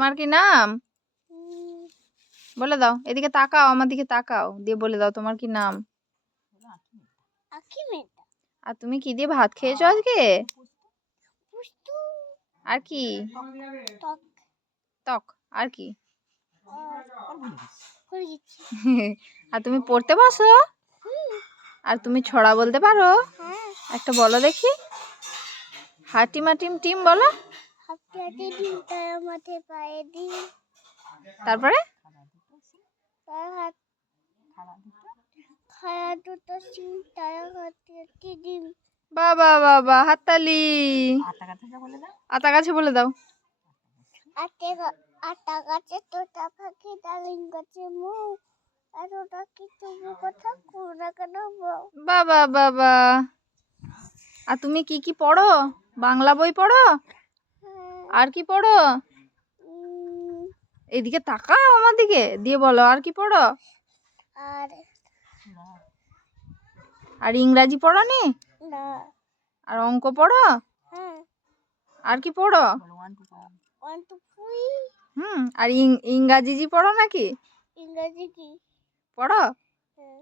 তোমার কি নাম? উম, বলে দাও, এদিকে তাকাও, আমার দিকে তাকাও, দিয়ে বলে দাও তোমার কি নাম। আকিমেতা আর তুমি কি দিয়ে ভাত খেয়েছো আজকে? পুস্তু আর কি? টক টক। আর কি? করে গেছি। আর তুমি পড়তে বসো? আর তুমি ছড়া বলতে পারো? হ্যাঁ, একটা বলো দেখি। হাটিমা টিম টিম বলো। হাতে হাতে ডিম তারা মাঠে পায়ে ডিম তারপরে? তার হাত খায়া দুটো সিং তারা হাতে হাতে ডিম বাবা বাবা, হাততালি। আতা গাছে বলে দাও। আটা গাছে তোতা পাখি ডালিম গাছে মৌ আর ওটা কি তবু কথা কোনা কেন বউ। বাবা বাবা। আর তুমি কি কি পড়ো? বাংলা বই পড়ো? হ্যাঁ, আর কি পড়ো? এদিকে তাকাও আমার দিকে, দিয়ে বলো আর কি পড়ো। আর আর ইংরাজি পড়ো নি? না। আর অঙ্ক পড়ো? হ্যাঁ, আর কি পড়ো? 1 2 3 আর ইংরাজি পড়ো নাকি? ইংরেজি কি? পড়ো। হ্যাঁ।